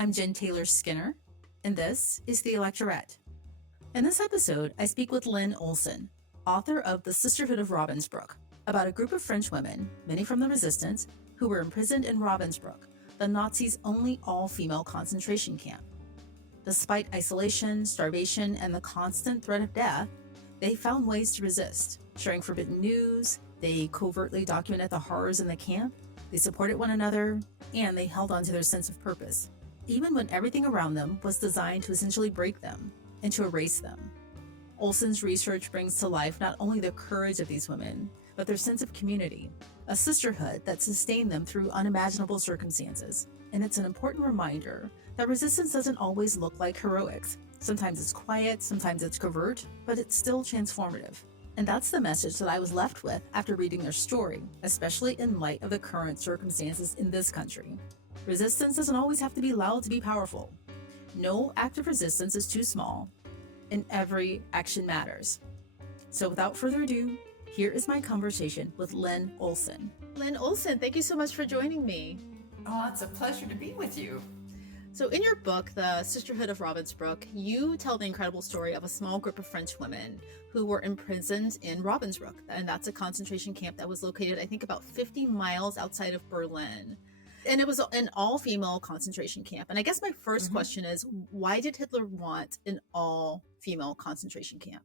I'm Jen Taylor Skinner, and this is the Electorette. In this episode, I speak with Lynne Olson, author of The Sisterhood of Ravensbrück, about a group of French women, many from the resistance, who were imprisoned in Ravensbrück, the Nazis' only all-female concentration camp. Despite isolation, starvation, and the constant threat of death, they found ways to resist, sharing forbidden news, they covertly documented the horrors in the camp, they supported one another, and they held on to their sense of purpose, even when everything around them was designed to essentially break them and to erase them. Olson's research brings to life not only the courage of these women, but their sense of community, a sisterhood that sustained them through unimaginable circumstances. And it's an important reminder that resistance doesn't always look like heroics. Sometimes it's quiet, sometimes it's covert, but it's still transformative. And that's the message that I was left with after reading their story, especially in light of the current circumstances in this country. Resistance doesn't always have to be loud to be powerful. No act of resistance is too small, and every action matters. So without further ado, here is my conversation with Lynne Olson. Lynne Olson, thank you so much for joining me. Oh, it's a pleasure to be with you. So in your book, The Sisterhood of Ravensbrück, you tell the incredible story of a small group of French women who were imprisoned in Ravensbrück. And that's a concentration camp that was located, I think, about 50 miles outside of Berlin. And it was an all-female concentration camp. And I guess my first question is, why did Hitler want an all-female concentration camp?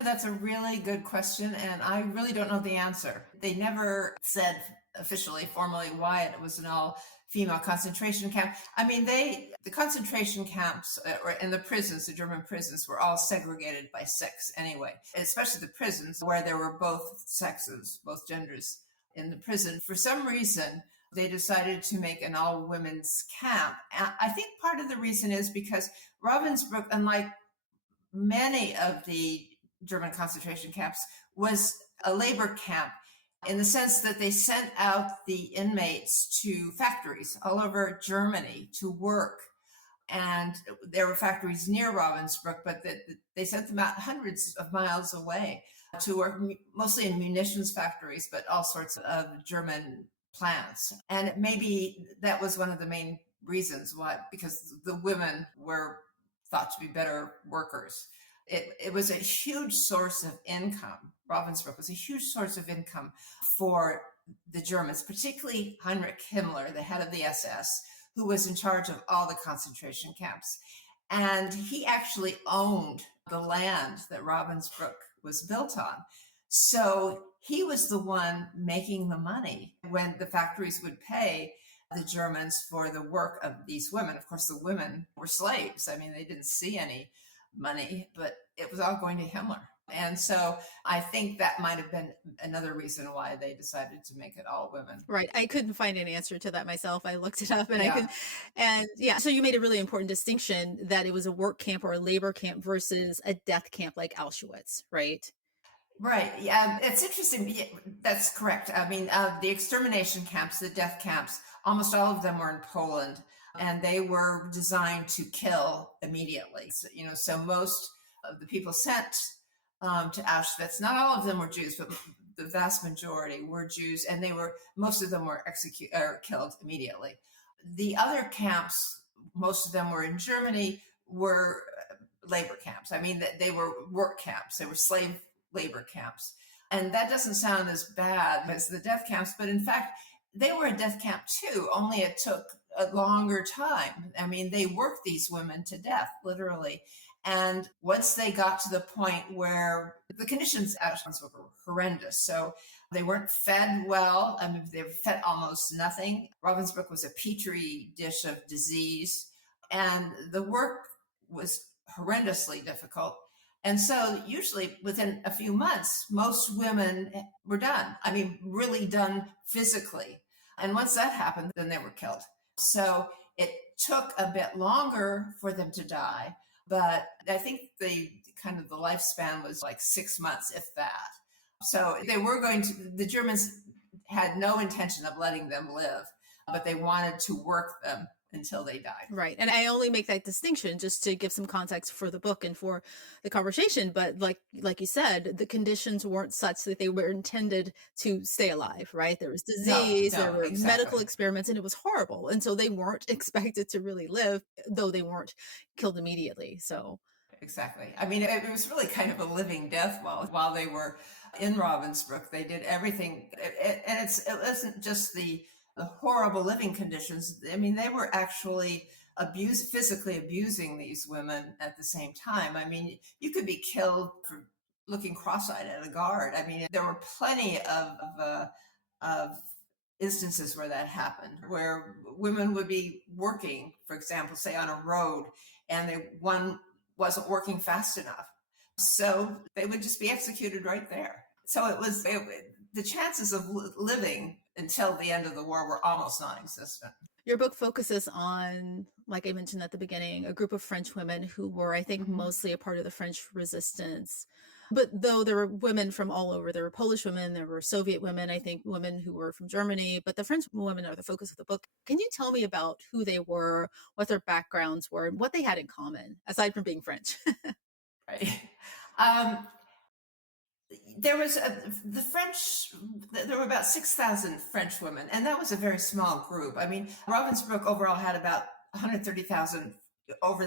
That's a really good question, and I really don't know the answer. They never said officially, formally, why it was an all-female concentration camp. I mean, the concentration camps and the prisons, the German prisons, were all segregated by sex anyway, especially the prisons where there were both sexes, both genders in the prison. For some reason, they decided to make an all-women's camp. And I think part of the reason is because Ravensbrück, unlike many of the German concentration camps, was a labor camp in the sense that they sent out the inmates to factories all over Germany to work. And there were factories near Ravensbrück, but they sent them out hundreds of miles away to work, mostly in munitions factories, but all sorts of German plants. And maybe that was one of the main reasons why, because the women were thought to be better workers. It was a huge source of income. Ravensbrück was a huge source of income for the Germans, particularly Heinrich Himmler, the head of the SS, who was in charge of all the concentration camps. And he actually owned the land that Ravensbrück was built on. So he was the one making the money when the factories would pay the Germans for the work of these women. Of course, the women were slaves. I mean, they didn't see any money, but it was all going to Himmler. And so I think that might have been another reason why they decided to make it all women. Right. I couldn't find an answer to that myself. I looked it up and so you made a really important distinction that it was a work camp or a labor camp versus a death camp like Auschwitz, right? Right. Yeah, it's interesting. Yeah, that's correct. I mean, the extermination camps, the death camps, almost all of them were in Poland, and they were designed to kill immediately. So most of the people sent to Auschwitz, not all of them were Jews, but the vast majority were Jews, and most of them were executed or killed immediately. The other camps, most of them were in Germany, were labor camps. I mean, they were work camps. They were slave labor camps. And that doesn't sound as bad as the death camps, but in fact, they were a death camp too, only it took a longer time. I mean, they worked these women to death, literally. And once they got to the point where the conditions at Auschwitz were horrendous, so they weren't fed well. I mean, they were fed almost nothing. Ravensbrück was a petri dish of disease, and the work was horrendously difficult. And so usually within a few months, most women were done. I mean, really done physically. And once that happened, then they were killed. So it took a bit longer for them to die. But I think the lifespan was like 6 months, if that. So the Germans had no intention of letting them live, but they wanted to work them until they died. Right. And I only make that distinction just to give some context for the book and for the conversation. But like you said, the conditions weren't such that they were intended to stay alive, right? There was No, disease, there no, were medical exactly. experiments, and it was horrible. And so they weren't expected to really live, though they weren't killed immediately. So Exactly. I mean, it was really kind of a living death while they were in Ravensbrück. They did everything, and it wasn't just the horrible living conditions. I mean, they were actually physically abusing these women at the same time. I mean, you could be killed for looking cross-eyed at a guard. I mean, there were plenty of instances where that happened, where women would be working, for example, say on a road, and one wasn't working fast enough. So they would just be executed right there. So the chances of living until the end of the war were almost non-existent. your book focuses on, like I mentioned at the beginning, a group of French women who were, I think, mostly a part of the French resistance. But though there were women from all over, there were Polish women, there were Soviet women, I think women who were from Germany, but the French women are the focus of the book. Can you tell me about who they were, what their backgrounds were, and what they had in common, aside from being French? Right. Um, there was the French, there were about 6,000 French women, and that was a very small group. I mean, Ravensbrück overall had about 130,000 over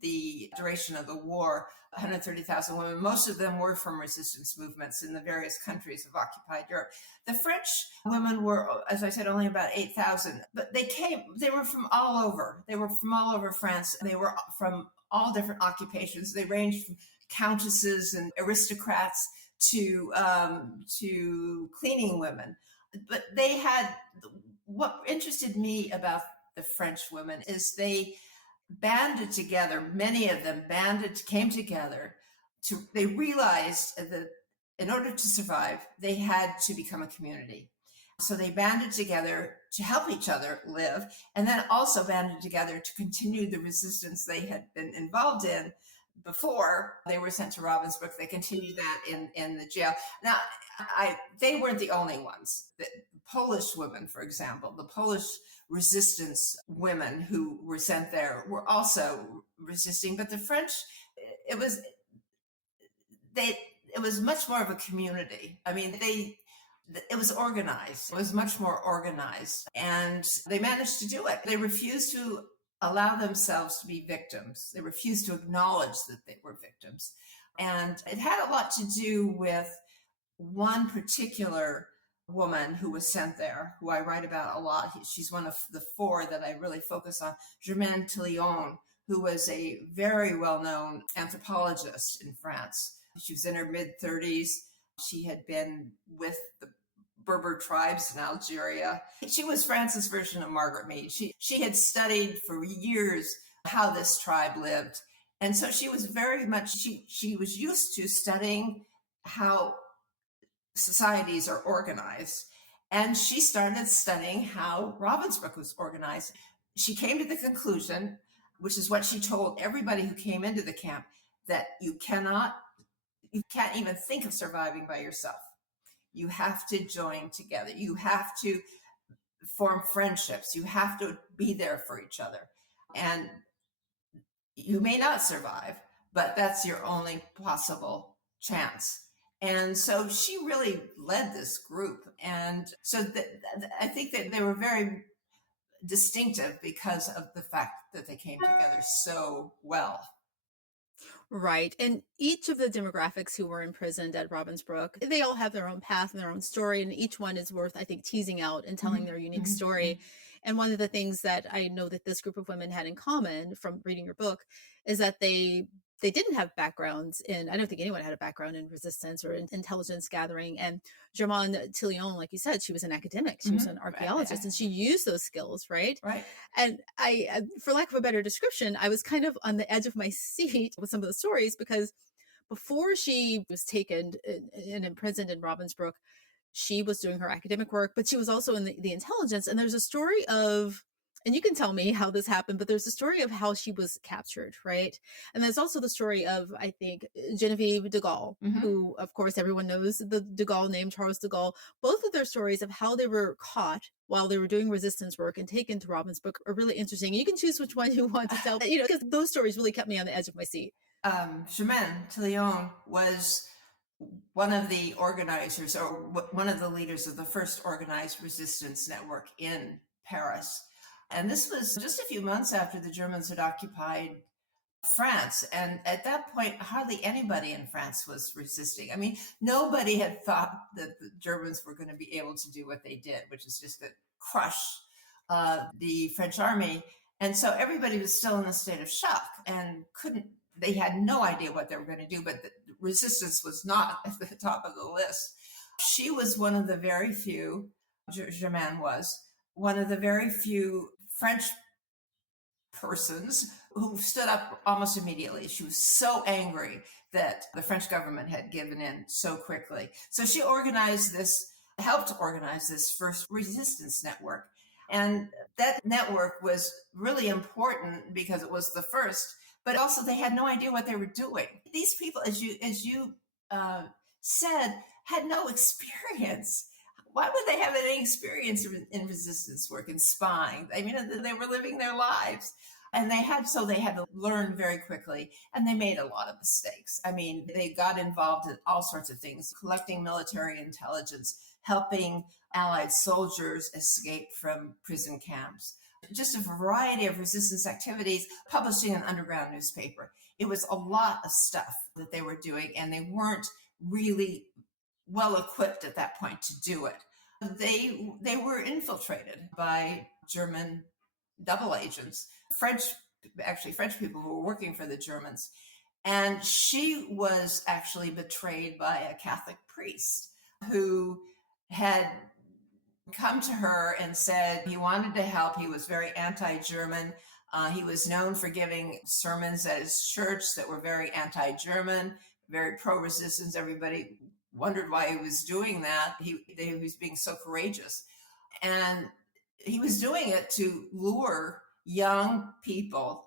the duration of the war, 130,000 women. Most of them were from resistance movements in the various countries of occupied Europe. The French women were, as I said, only about 8,000, but they were from all over. They were from all over France. They were from all different occupations. They ranged from countesses and aristocrats to cleaning women. But what interested me about the French women is they banded together. Many of them came together they realized that in order to survive, they had to become a community. So they banded together to help each other live, and then also banded together to continue the resistance they had been involved in before they were sent to Ravensbrück. They continued that in the jail. Now, they weren't the only ones. The Polish women, for example, the Polish resistance women who were sent there were also resisting, but the French, it was much more of a community. I mean, it was organized. It was much more organized, and they managed to do it. They refused to allow themselves to be victims. They refused to acknowledge that they were victims. And it had a lot to do with one particular woman who was sent there, who I write about a lot. She's one of the four that I really focus on, Germaine Tillion, who was a very well-known anthropologist in France. She was in her mid-30s. She had been with the Berber tribes in Algeria. She was France's version of Margaret Mead. She had studied for years how this tribe lived. And so she was very much, she was used to studying how societies are organized. And she started studying how Ravensbrück was organized. She came to the conclusion, which is what she told everybody who came into the camp, that you can't even think of surviving by yourself. You have to join together. You have to form friendships. You have to be there for each other. And you may not survive, but that's your only possible chance. And so she really led this group. And so I think that they were very distinctive because of the fact that they came together so well. Right. And each of the demographics who were imprisoned at Ravensbrück, they all have their own path and their own story. And each one is worth, I think, teasing out and telling their unique story. And one of the things that I know that this group of women had in common from reading your book is that they didn't have backgrounds I don't think anyone had a background in resistance or in intelligence gathering. And Germaine Tillion, like you said, she was an academic, she was an archaeologist, and she used those skills, right? Right. And I, for lack of a better description, I was kind of on the edge of my seat with some of the stories, because before she was taken and imprisoned in Ravensbrück, she was doing her academic work, but she was also in the intelligence. And there's a story of And you can tell me how this happened, but there's a story of how she was captured, right? And there's also the story of, I think, Genevieve de Gaulle, Hmm. who, of course, everyone knows the de Gaulle name, Charles de Gaulle. Both of their stories of how they were caught while they were doing resistance work and taken to Ravensbrück are really interesting. You can choose which one you want to tell, because those stories really kept me on the edge of my seat. Germaine Tillion was one of the organizers, or one of the leaders of the first organized resistance network in Paris. And this was just a few months after the Germans had occupied France. And at that point, hardly anybody in France was resisting. I mean, nobody had thought that the Germans were going to be able to do what they did, which is just to crush the French army. And so everybody was still in a state of shock and they had no idea what they were going to do, but the resistance was not at the top of the list. She was one of the very few, Germaine was one of the very few French persons who stood up almost immediately. She was so angry that the French government had given in so quickly. So she helped organize this first resistance network. And that network was really important because it was the first, but also they had no idea what they were doing. These people, as you said, had no experience. Why would they have any experience in resistance work and spying? I mean, they were living their lives. And they had to learn very quickly, and they made a lot of mistakes. I mean, they got involved in all sorts of things, collecting military intelligence, helping Allied soldiers escape from prison camps, just a variety of resistance activities, publishing an underground newspaper. It was a lot of stuff that they were doing, and they weren't really well equipped at that point to do it. They were infiltrated by German double agents, French people who were working for the Germans. And she was actually betrayed by a Catholic priest who had come to her and said he wanted to help. He was very anti-German. He was known for giving sermons at his church that were very anti-German, very pro-resistance. Everybody wondered why he was doing that. He was being so courageous. And he was doing it to lure young people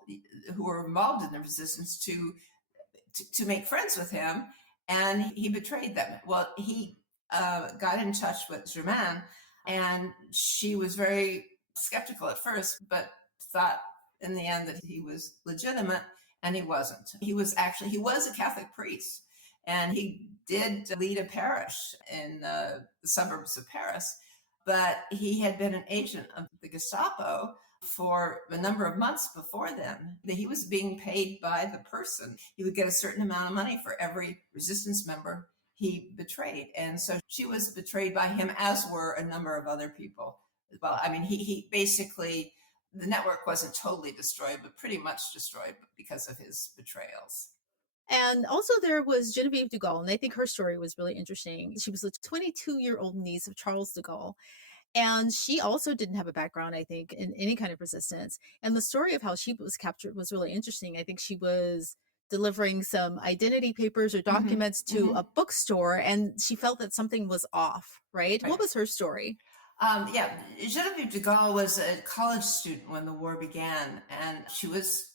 who were involved in the resistance to make friends with him. And he betrayed them. Well, he got in touch with Germaine, and she was very skeptical at first, but thought in the end that he was legitimate, and he wasn't. He was a Catholic priest, and he did lead a parish in the suburbs of Paris, but he had been an agent of the Gestapo for a number of months before then. He was being paid by the person. He would get a certain amount of money for every resistance member he betrayed. And so she was betrayed by him, as were a number of other people. Well, I mean, he basically, the network wasn't totally destroyed, but pretty much destroyed because of his betrayals. And also there was Genevieve de Gaulle, and I think her story was really interesting. She was the 22-year-old niece of Charles de Gaulle. And she also didn't have a background, I think, in any kind of resistance. And the story of how she was captured was really interesting. I think she was delivering some identity papers or documents to a bookstore, and she felt that something was off, right? What was her story? Yeah, Genevieve de Gaulle was a college student when the war began, and she was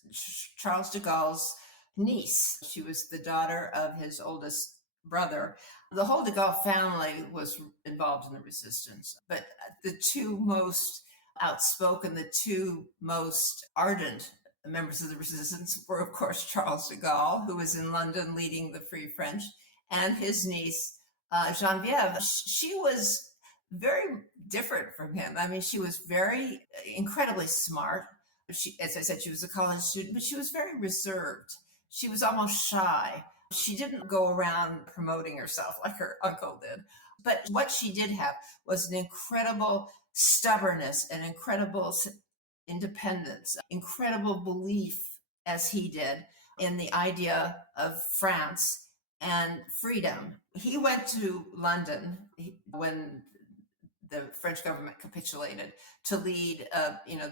Charles de Gaulle's niece. She was the daughter of his oldest brother. The whole de Gaulle family was involved in the resistance, but the two most outspoken, the two most ardent members of the resistance were, of course, Charles de Gaulle, who was in London leading the Free French, and his niece, Geneviève. She was very different from him. I mean, she was very incredibly smart. As I said, she was a college student, but she was very reserved. She was almost shy. She didn't go around promoting herself like her uncle did. But what she did have was an incredible stubbornness, an incredible independence, incredible belief, as he did, in the idea of France and freedom. He went to London when the French government capitulated to lead,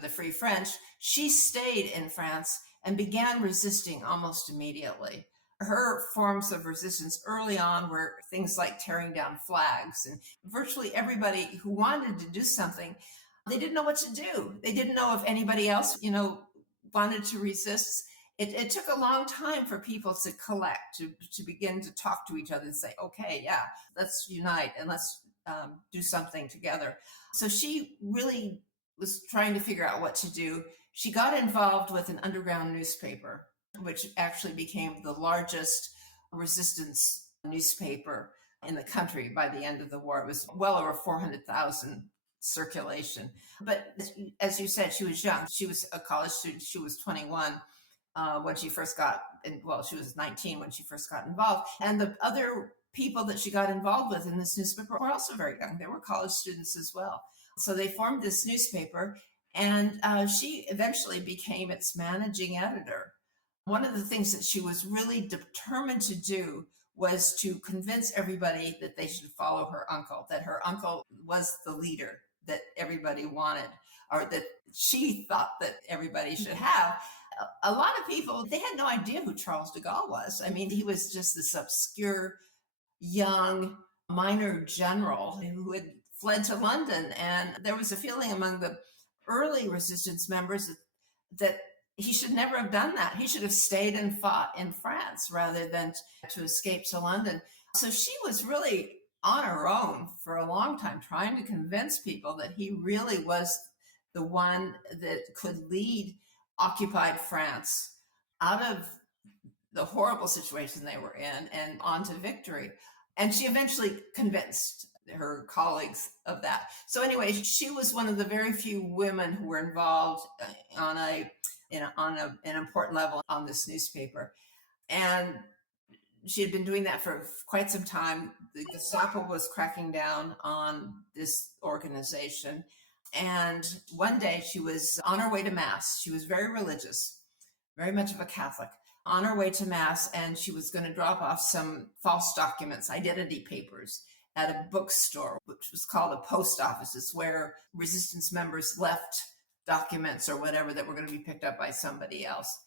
the Free French. She stayed in France and began resisting almost immediately. Her forms of resistance early on were things like tearing down flags, and virtually everybody who wanted to do something They didn't know what to do. They didn't know if anybody else, wanted to resist. It took a long time for people to collect, to begin to talk to each other and say, okay, yeah, let's unite and let's do something together. So she really was trying to figure out what to do. She got involved with an underground newspaper, which actually became the largest resistance newspaper in the country by the end of the war. It was well over 400,000 circulation. But as you said, she was young. She was a college student. She was 21 when she first got in. Well, she was 19 when she first got involved. And the other people that she got involved with in this newspaper were also very young. They were college students as well. So they formed this newspaper, and she eventually became its managing editor. One of the things that she was really determined to do was to convince everybody that they should follow her uncle, that her uncle was the leader that everybody wanted, or that she thought that everybody should have. A lot of people, they had no idea who Charles de Gaulle was. I mean, he was just this obscure, young minor general who had fled to London. And there was a feeling among the early resistance members that he should never have done that. He should have stayed and fought in France rather than to escape to London. So she was really on her own for a long time, trying to convince people that he really was the one that could lead occupied France out of the horrible situation they were in and on to victory. And she eventually convinced her colleagues of that. So anyway, she was one of the very few women who were involved on an important level on this newspaper. And she had been doing that for quite some time. The Gestapo was cracking down on this organization. And one day she was on her way to Mass. She was very religious, very much of a Catholic, on her way to Mass, and she was going to drop off some false documents, identity papers, at a bookstore, which was called a post office. It's where resistance members left documents or whatever that were going to be picked up by somebody else.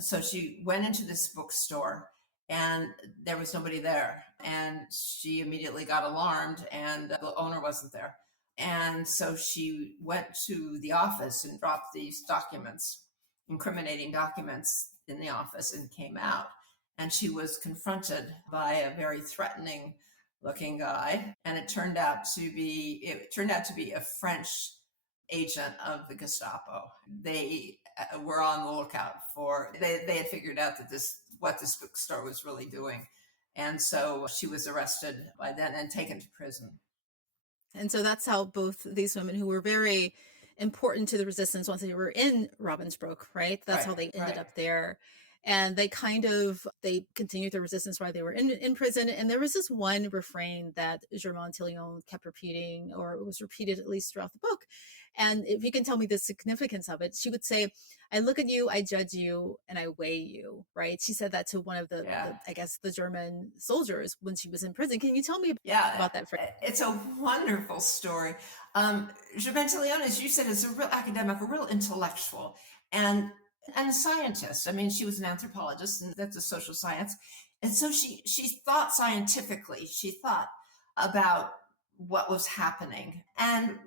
So she went into this bookstore and there was nobody there. And she immediately got alarmed and the owner wasn't there. And so she went to the office and dropped these documents, incriminating documents, in the office, and came out. And she was confronted by a very threatening looking guy. And it turned out to be a French agent of the Gestapo. They were on the lookout for, they had figured out that what this bookstore was really doing. And so she was arrested by then and taken to prison. And so that's how both these women, who were very important to the resistance once they were in Ravensbrück, right? That's how they ended up there. And they continued their resistance while they were in prison. And there was this one refrain that Germaine Tillion kept repeating, or it was repeated at least throughout the book. And if you can tell me the significance of it, she would say, I look at you, I judge you, and I weigh you, right? She said that to one of the German soldiers when she was in prison. Can you tell me about that phrase? It's a wonderful story. Germaine Tillion, as you said, is a real academic, a real intellectual, and a scientist. I mean, she was an anthropologist, and that's a social science. And so she thought scientifically. She thought about what was happening. And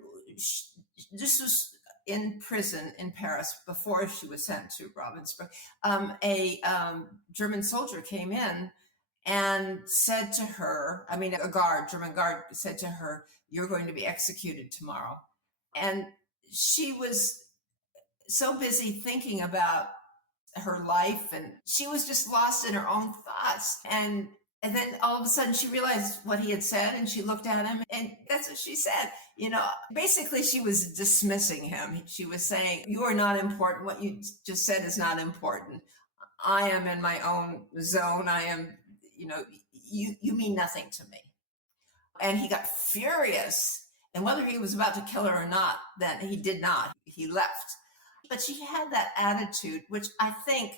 this was in prison in Paris before she was sent to Ravensbrück. A German soldier came in and said to her, a German guard said to her, "You're going to be executed tomorrow." And she was so busy thinking about her life, and she was just lost in her own thoughts. And then all of a sudden she realized what he had said, and she looked at him, and that's what she said. Basically she was dismissing him. She was saying, "You are not important. What you just said is not important. I am in my own zone. I am, you mean nothing to me." And he got furious. And whether he was about to kill her or not, then he did not. He left. But she had that attitude, which I think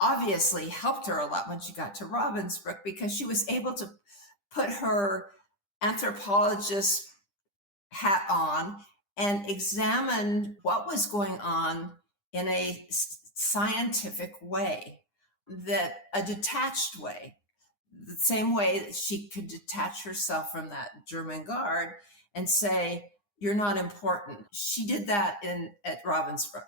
obviously helped her a lot when she got to Ravensbrück, because she was able to put her anthropologist hat on and examine what was going on in a scientific way, that a detached way, the same way that she could detach herself from that German guard and say, you're not important. She did that at Ravensbrück.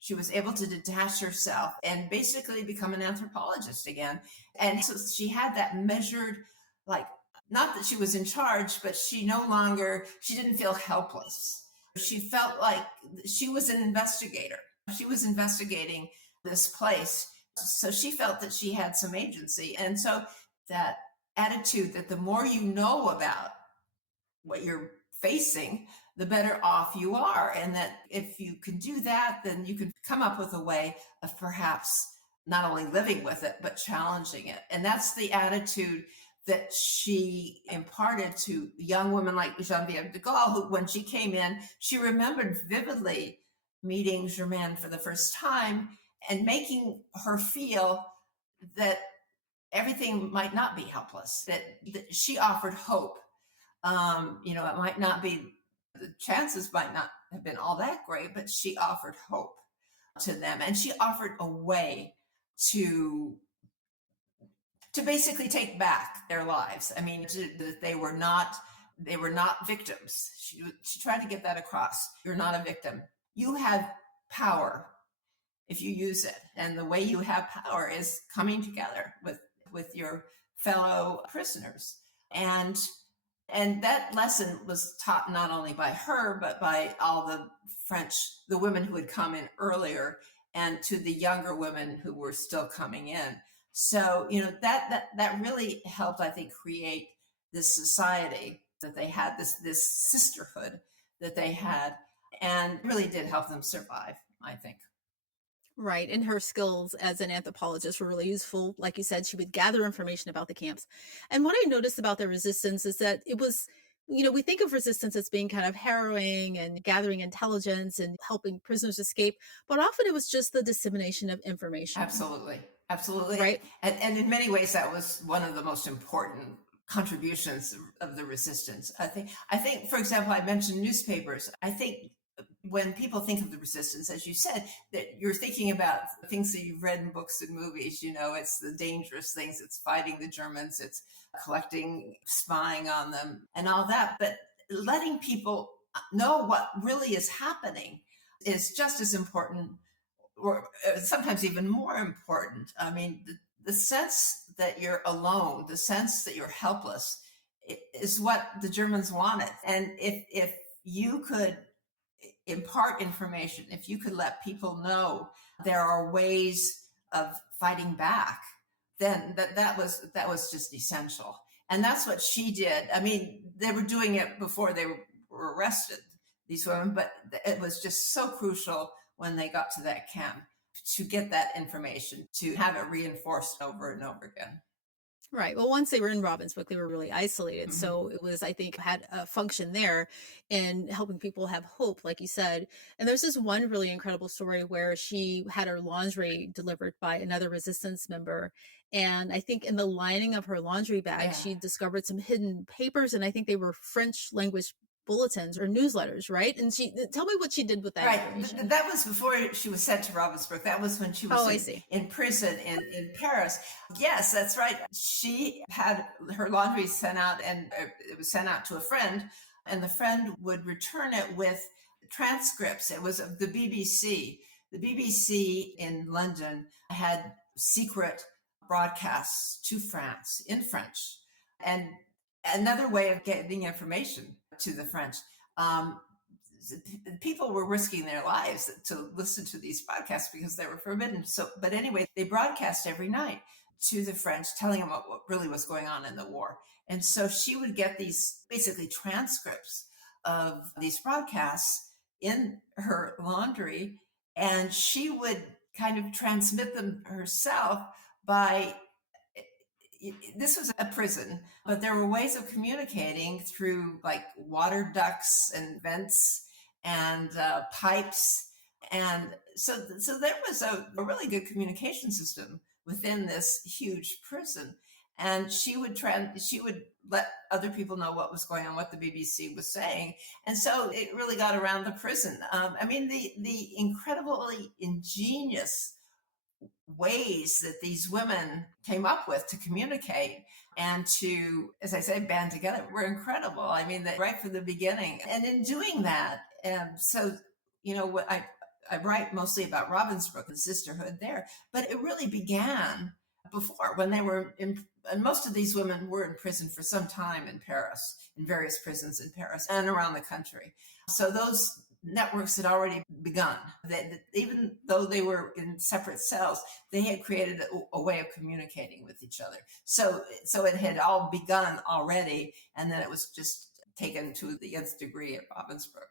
She was able to detach herself and basically become an anthropologist again. And so she had that measured, like, not that she was in charge, but she didn't feel helpless. She felt like she was an investigator. She was investigating this place. So she felt that she had some agency. And so that attitude that the more you know about what you're facing, the better off you are. And that if you can do that, then you can come up with a way of perhaps not only living with it, but challenging it. And that's the attitude that she imparted to young women like Geneviève de Gaulle, who, when she came in, she remembered vividly meeting Germaine for the first time and making her feel that everything might not be helpless, that she offered hope. It might not be, the chances might not have been all that great, but she offered hope to them. And she offered a way to basically take back their lives. I mean, that they were not victims. She tried to get that across. You're not a victim. You have power if you use it. And the way you have power is coming together with your fellow prisoners. And that lesson was taught not only by her, but by all the women who had come in earlier, and to the younger women who were still coming in. So, that really helped, I think, create this society that they had, this sisterhood that they had, and really did help them survive, I think. Right. And her skills as an anthropologist were really useful. Like you said, she would gather information about the camps. And what I noticed about the resistance is that it was, we think of resistance as being kind of harrowing and gathering intelligence and helping prisoners escape, but often it was just the dissemination of information. Absolutely. Absolutely. Right. And in many ways, that was one of the most important contributions of the resistance. I think, for example, I mentioned newspapers. I think when people think of the resistance, as you said, that you're thinking about things that you've read in books and movies. It's the dangerous things. It's fighting the Germans. It's collecting, spying on them, and all that. But letting people know what really is happening is just as important, or sometimes even more important. I mean, the sense that you're alone, the sense that you're helpless, is what the Germans wanted. And if you could impart information, if you could let people know there are ways of fighting back, then that was just essential. And that's what she did. I mean, they were doing it before they were arrested, these women, but it was just so crucial when they got to that camp to get that information, to have it reinforced over and over again. Right. Well, once they were in Ravensbrück, they were really isolated. Mhm. So it was, I think, had a function there in helping people have hope, like you said. And there's this one really incredible story where she had her laundry delivered by another resistance member. And I think in the lining of her laundry bag, Yeah. she discovered some hidden papers. And I think they were French language bulletins or newsletters, right? And tell me what she did with that Right. information. That was before she was sent to Ravensbrück. That was when she Oh, I was see. in prison in Paris. Yes, that's right. She had her laundry sent out, and it was sent out to a friend, and the friend would return it with transcripts. It was of the BBC. The BBC in London had secret broadcasts to France in French, and another way of getting information to the French. People were risking their lives to listen to these podcasts because they were forbidden. So, but anyway, they broadcast every night to the French, telling them what really was going on in the war. And so she would get these basically transcripts of these broadcasts in her laundry, and she would kind of transmit them herself by, this was a prison, but there were ways of communicating through like water ducts and vents and pipes. And so there was a really good communication system within this huge prison. And she would let other people know what was going on, what the BBC was saying. And so it really got around the prison. I mean, the incredibly ingenious ways that these women came up with to communicate and to, as I say, band together were incredible. I mean, right from the beginning. And in doing that, so, what I write mostly about Ravensbrück and sisterhood there, but it really began before when they were in, and most of these women were in prison for some time in Paris, in various prisons in Paris and around the country. So those networks had already begun. Even though they were in separate cells, they had created a way of communicating with each other. So it had all begun already, and then it was just taken to the nth degree at Ravensbrück.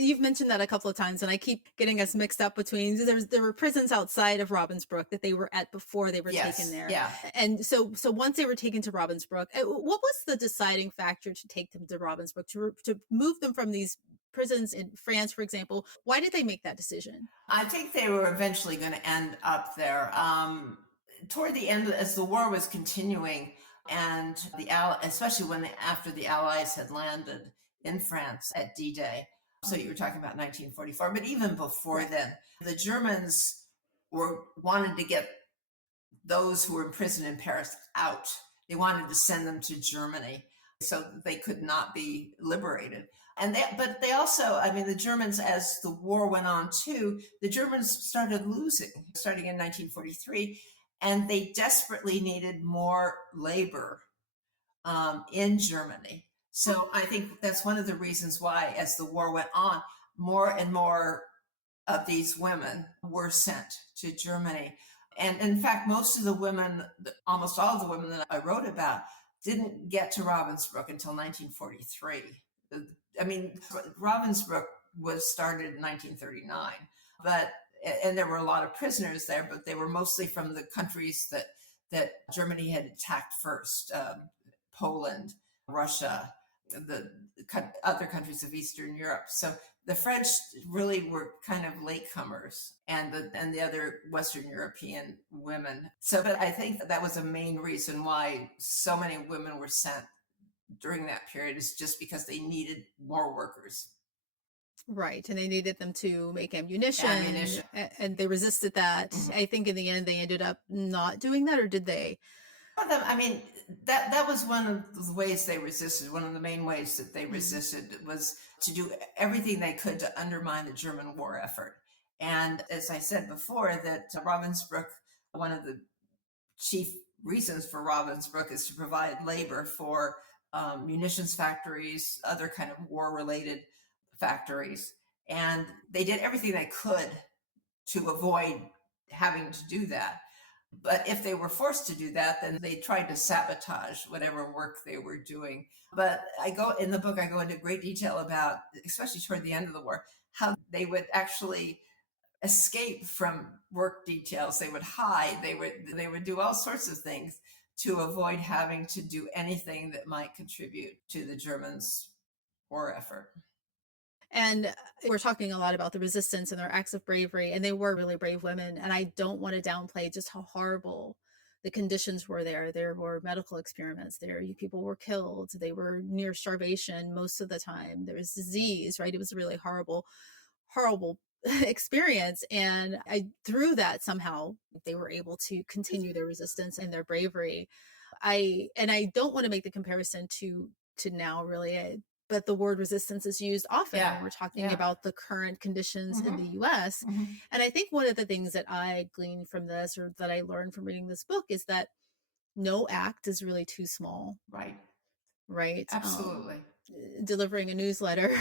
You've mentioned that a couple of times, and I keep getting us mixed up between there were prisons outside of Ravensbrück that they were at before they were taken there. Yeah. And so once they were taken to Ravensbrück, what was the deciding factor to take them to Ravensbrück, to move them from these prisons in France, for example? Why did they make that decision? I think they were eventually going to end up there. Toward the end, as the war was continuing, and especially after the Allies had landed in France at D-Day. So you were talking about 1944, but even before then, the Germans wanted to get those who were imprisoned in Paris out. They wanted to send them to Germany so that they could not be liberated. But they also, I mean, the Germans, as the war went on too, the Germans started losing, starting in 1943, and they desperately needed more labor in Germany. So I think that's one of the reasons why, as the war went on, more and more of these women were sent to Germany. And in fact, most of the women, almost all of the women that I wrote about, didn't get to Ravensbrück until 1943. I mean, Ravensbrück was started in 1939, and there were a lot of prisoners there, but they were mostly from the countries that Germany had attacked first, Poland, Russia, the other countries of Eastern Europe. So the French really were kind of latecomers, and the other Western European women. So, but I think that was a main reason why so many women were sent during that period, is just because they needed more workers. Right. And they needed them to make ammunition. And they resisted that. I think in the end, they ended up not doing that, or did they? I mean, that was one of the ways they resisted. One of the main ways that they resisted was to do everything they could to undermine the German war effort. And as I said before, that Ravensbrück, one of the chief reasons for Ravensbrück is to provide labor for munitions factories, other kind of war-related factories. And they did everything they could to avoid having to do that. But if they were forced to do that, then they tried to sabotage whatever work they were doing. But in the book, I go into great detail about, especially toward the end of the war, how they would actually escape from work details. They would hide. They would do all sorts of things to avoid having to do anything that might contribute to the Germans' war effort. And we're talking a lot about the resistance and their acts of bravery, and they were really brave women. And I don't want to downplay just how horrible the conditions were there. There were medical experiments there. People were killed. They were near starvation most of the time. There was disease, right? It was a really horrible, horrible experience. And through that, somehow they were able to continue their resistance and their bravery. I don't want to make the comparison to now, really. But the word resistance is used often when we're talking about the current conditions in the US. And I think one of the things that I gleaned from this, or that I learned from reading this book, is that no act is really too small. Right. Absolutely. Delivering a newsletter,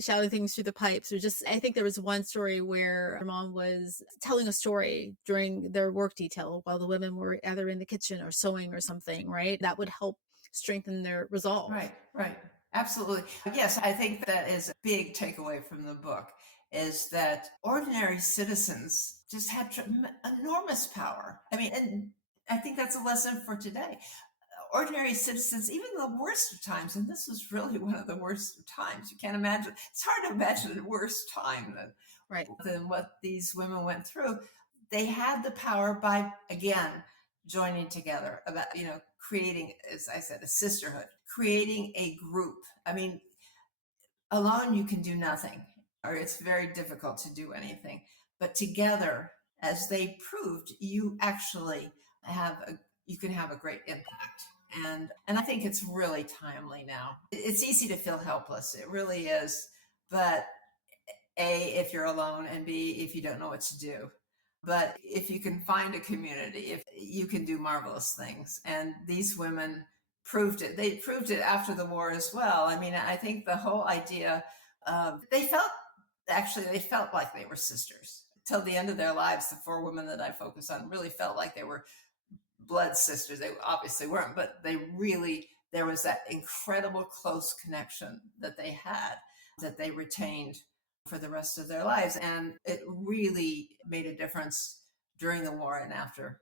shouting things through the pipes, or just, I think there was one story where her mom was telling a story during their work detail while the women were either in the kitchen or sewing or something, right? That would help strengthen their resolve. Right. Absolutely. Yes, I think that is a big takeaway from the book, is that ordinary citizens just had enormous power. I mean, and I think that's a lesson for today. Ordinary citizens, even the worst of times, and this was really one of the worst of times. You can't imagine. It's hard to imagine a worse time than what these women went through. They had the power by, again, joining together, about, creating, as I said, a sisterhood, creating a group. I mean, alone you can do nothing, or it's very difficult to do anything. But together, as they proved, you actually you can have a great impact. And I think it's really timely now. It's easy to feel helpless. It really is. But A, if you're alone, and B, if you don't know what to do. But if you can find a community, if you can do marvelous things. And these women proved it. They proved it after the war as well. I mean, I think the whole idea of they felt like they were sisters. Till the end of their lives, the four women that I focus on really felt like they were blood sisters. They obviously weren't, but there was that incredible close connection that they had, that they retained for the rest of their lives. And it really made a difference during the war and after.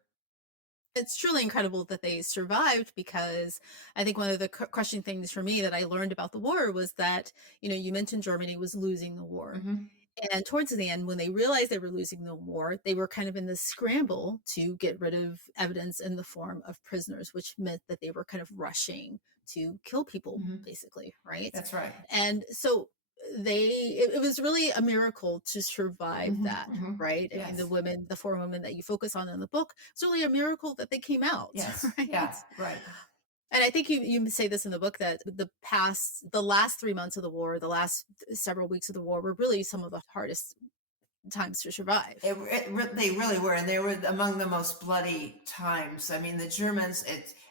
It's truly incredible that they survived, because I think one of the crushing things for me that I learned about the war was that, you mentioned Germany was losing the war. Mm-hmm. And towards the end, when they realized they were losing the war, they were kind of in this scramble to get rid of evidence in the form of prisoners, which meant that they were kind of rushing to kill people, Mm-hmm. basically, right? That's right. And so it was really a miracle to survive Mm-hmm. that, Mm-hmm. right? I Yes. mean, the four women that you focus on in the book, it's really a miracle that they came out. Yes. Right? Yeah. Right. And I think you say this in the book, that the last 3 months of the war, the last several weeks of the war, were really some of the hardest times to survive. They really were, and they were among the most bloody times. I mean, the Germans,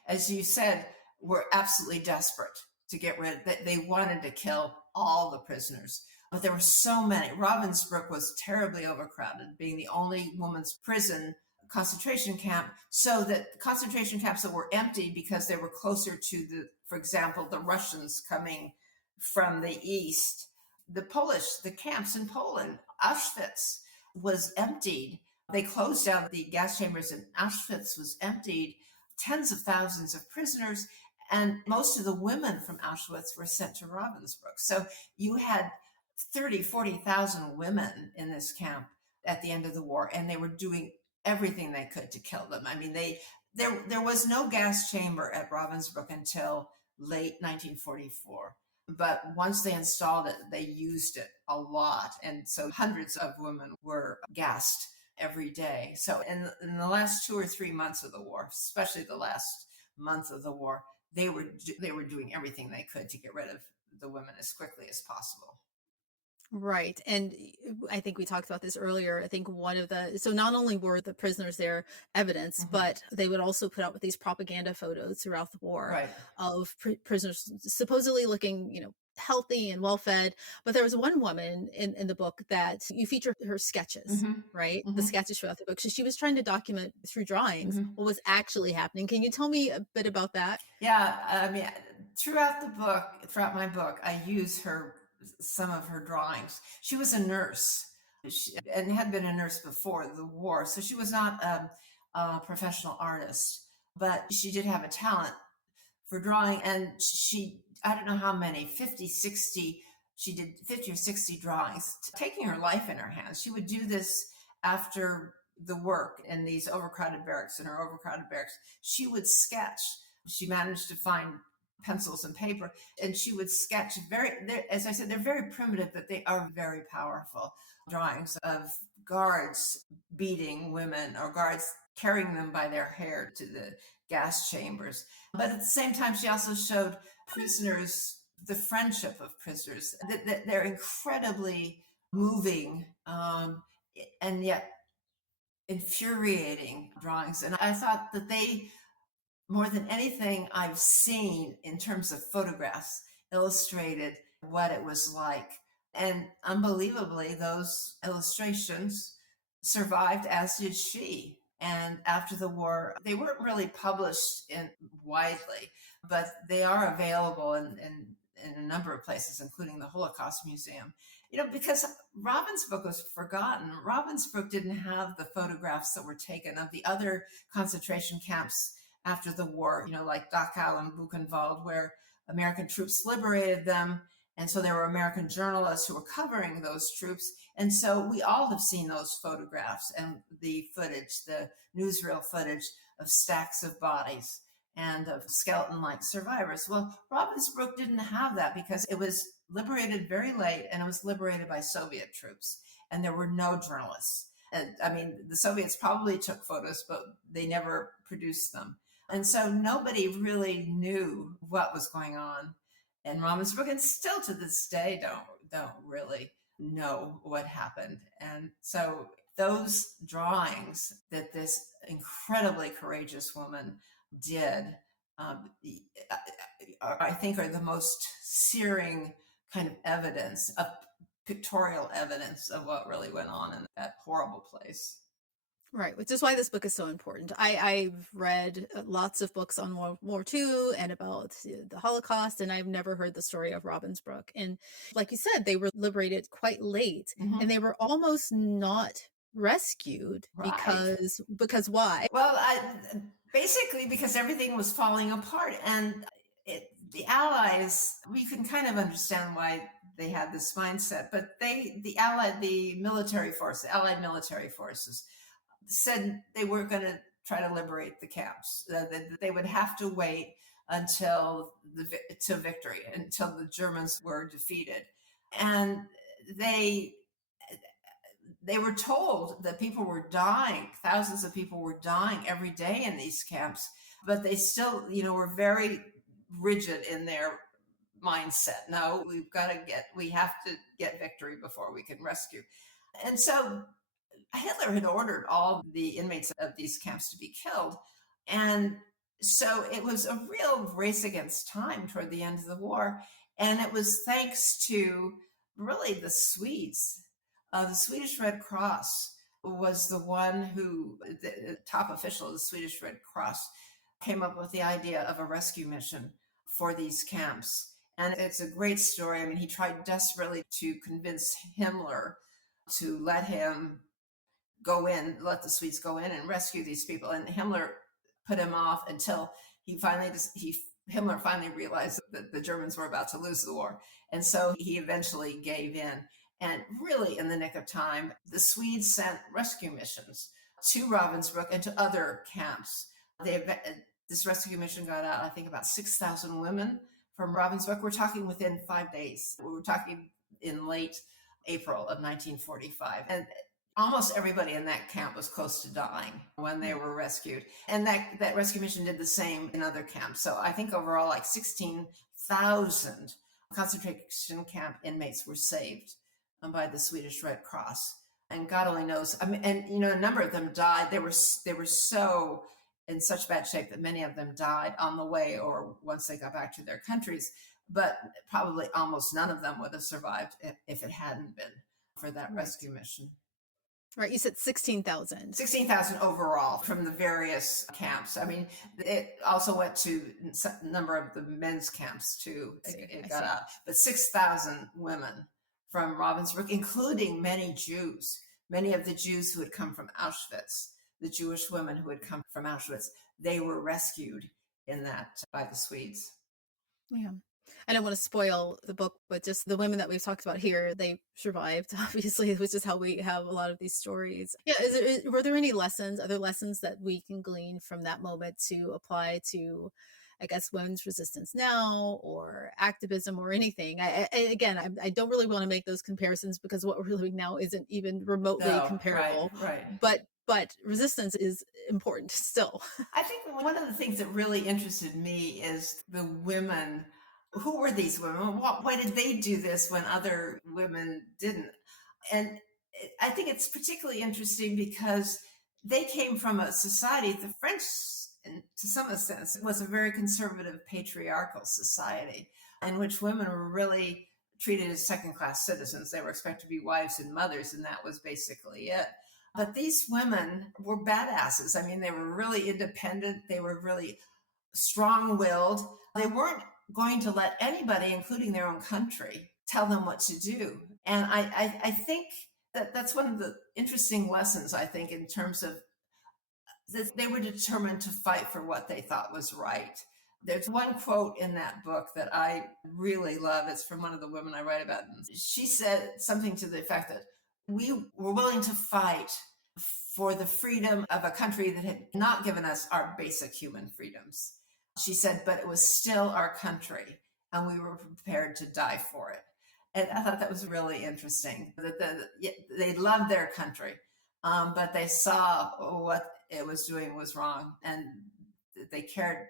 as you said, were absolutely desperate to get rid. They wanted to kill all the prisoners, but there were so many. Ravensbrück was terribly overcrowded, being the only women's prison concentration camp, so that concentration camps that were empty because they were closer to for example, the Russians coming from the east. The camps in Poland, Auschwitz was emptied. They closed down the gas chambers in Auschwitz, was emptied. Tens of thousands of prisoners, and most of the women from Auschwitz were sent to Ravensbrück. So you had 40,000 women in this camp at the end of the war, and they were doing everything they could to kill them. I mean, there was no gas chamber at Ravensbrück until late 1944. But once they installed it, they used it a lot. And so hundreds of women were gassed every day. So in the last 2 or 3 months of the war, especially the last month of the war, they were doing everything they could to get rid of the women as quickly as possible. Right. And I think we talked about this earlier. I think so not only were the prisoners there evidence, Mm-hmm. but they would also put out with these propaganda photos throughout the war, Right. of prisoners supposedly looking, healthy and well fed. But there was one woman in the book that you feature her sketches, Mm-hmm. right? Mm-hmm. The sketches throughout the book. So she was trying to document through drawings Mm-hmm. what was actually happening. Can you tell me a bit about that? Yeah, I mean, throughout my book, I use some of her drawings. She was a nurse, and had been a nurse before the war, so she was not a professional artist, but she did have a talent for drawing. And I don't know how many, 50, 60, she did 50 or 60 drawings, taking her life in her hands. She would do this after the work in these overcrowded barracks, in her overcrowded barracks. She would sketch. She managed to find pencils and paper, and she would sketch as I said, they're very primitive, but they are very powerful drawings of guards beating women, or guards carrying them by their hair to the gas chambers. But at the same time, she also showed prisoners, the friendship of prisoners, that they're incredibly moving, and yet infuriating drawings. And I thought that they, more than anything I've seen in terms of photographs, illustrated what it was like. And unbelievably, those illustrations survived, as did she. And after the war, they weren't really published widely, but they are available in a number of places, including the Holocaust Museum. Because Ravensbrück was forgotten. Ravensbrück didn't have the photographs that were taken of the other concentration camps after the war, like Dachau and Buchenwald, where American troops liberated them. And so there were American journalists who were covering those troops. And so we all have seen those photographs and the footage, the newsreel footage of stacks of bodies and of skeleton-like survivors. Well, Ravensbrück didn't have that because it was liberated very late, and it was liberated by Soviet troops, and there were no journalists. And, I mean, the Soviets probably took photos, but they never produced them. And so nobody really knew what was going on in Ravensbrück, and still to this day don't really know what happened. And so those drawings that this incredibly courageous woman did, I think, are the most searing kind of evidence, of pictorial evidence of what really went on in that horrible place. Right, which is why this book is so important. I've read lots of books on World War II and about the Holocaust, and I've never heard the story of Ravensbrück. And like you said, they were liberated quite late, and they were almost not rescued Right. because why? Well, basically because everything was falling apart, and the Allies. We can kind of understand why they had this mindset, but the Allied military force, the Allied military forces, said they were going to try to liberate the camps. That they would have to wait until to victory, until the Germans were defeated, and they were told that people were dying, thousands of people were dying every day in these camps, but they still, were very rigid in their mindset. No, we have to get victory before we can rescue. And so Hitler had ordered all the inmates of these camps to be killed. And so it was a real race against time toward the end of the war. And it was thanks to really the Swedes. The Swedish Red Cross was the one who, the top official of the Swedish Red Cross, came up with the idea of a rescue mission for these camps. And it's a great story. I mean, he tried desperately to convince Himmler to let the Swedes go in and rescue these people. And Himmler put him off until Himmler finally realized that the Germans were about to lose the war. And so he eventually gave in. And really, in the nick of time, the Swedes sent rescue missions to Ravensbrück and to other camps. This rescue mission got out, I think, about 6,000 women from Ravensbrück. We're talking within 5 days. We're talking in late April of 1945. And almost everybody in that camp was close to dying when they were rescued. And that rescue mission did the same in other camps. So I think overall, like 16,000 concentration camp inmates were saved by the Swedish Red Cross. And God only knows. I mean, and a number of them died. They were so in such bad shape that many of them died on the way or once they got back to their countries. But probably almost none of them would have survived if it hadn't been for that rescue mission. Right, you said 16,000. 16,000 overall from the various camps. I mean, it also went to a number of the men's camps too. It got out. But 6,000 women from Ravensbrück, including many Jews, many of the Jews who had come from Auschwitz, the Jewish women who had come from Auschwitz, they were rescued in that by the Swedes. Yeah. I don't want to spoil the book, but just the women that we've talked about here, they survived, obviously, which is how we have a lot of these stories. Yeah. Were there any other lessons that we can glean from that moment to apply to, I guess, women's resistance now or activism or anything? I don't really want to make those comparisons because what we're living now isn't even remotely comparable. Right. But resistance is important still. I think one of the things that really interested me is the women. Who were these women? Why did they do this when other women didn't? And I think it's particularly interesting because they came from a society, the French, to some extent, was a very conservative patriarchal society in which women were really treated as second-class citizens. They were expected to be wives and mothers, and that was basically it. But these women were badasses. I mean, they were really independent. They were really strong-willed. They weren't going to let anybody, including their own country, tell them what to do. And I think that's one of the interesting lessons, I think, in terms of that they were determined to fight for what they thought was right. There's one quote in that book that I really love. It's from one of the women I write about. She said something to the effect that we were willing to fight for the freedom of a country that had not given us our basic human freedoms. She said, but it was still our country, and we were prepared to die for it. And I thought that was really interesting. That they loved their country, but they saw what it was doing was wrong, and they cared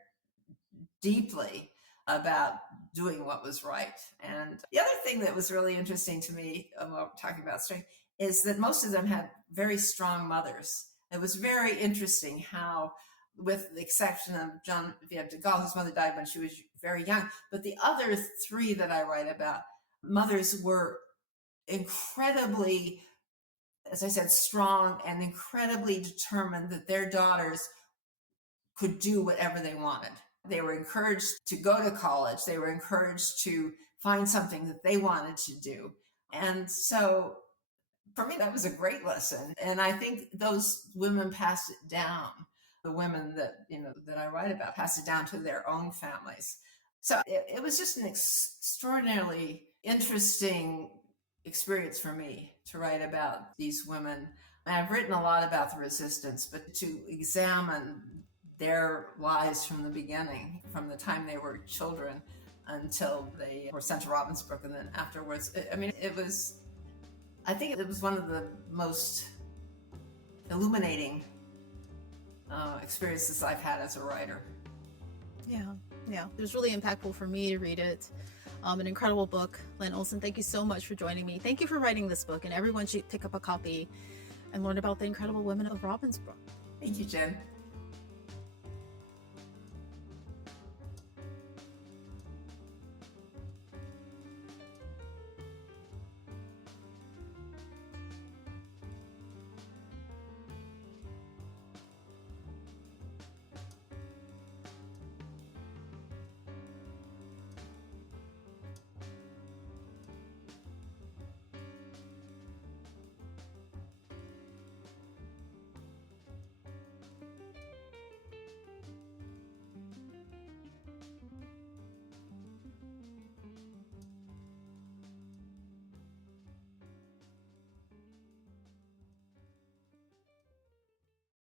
deeply about doing what was right. And the other thing that was really interesting to me about talking about strength is that most of them had very strong mothers. It was very interesting how, with the exception of Geneviève de Gaulle, whose mother died when she was very young, but the other three that I write about, mothers were incredibly, as I said, strong and incredibly determined that their daughters could do whatever they wanted. They were encouraged to go to college. They were encouraged to find something that they wanted to do. And so for me, that was a great lesson. And I think those women passed it down. The women that, that I write about passed it down to their own families. So it was just an extraordinarily interesting experience for me to write about these women. And I've written a lot about the resistance, but to examine their lives from the beginning, from the time they were children until they were sent to Ravensbrück, and then afterwards. I think it was one of the most illuminating experiences I've had as a writer. Yeah. It was really impactful for me to read it. An incredible book. Lynne Olson, thank you so much for joining me. Thank you for writing this book, and everyone should pick up a copy and learn about the incredible women of Ravensbrück. Thank you, Jen.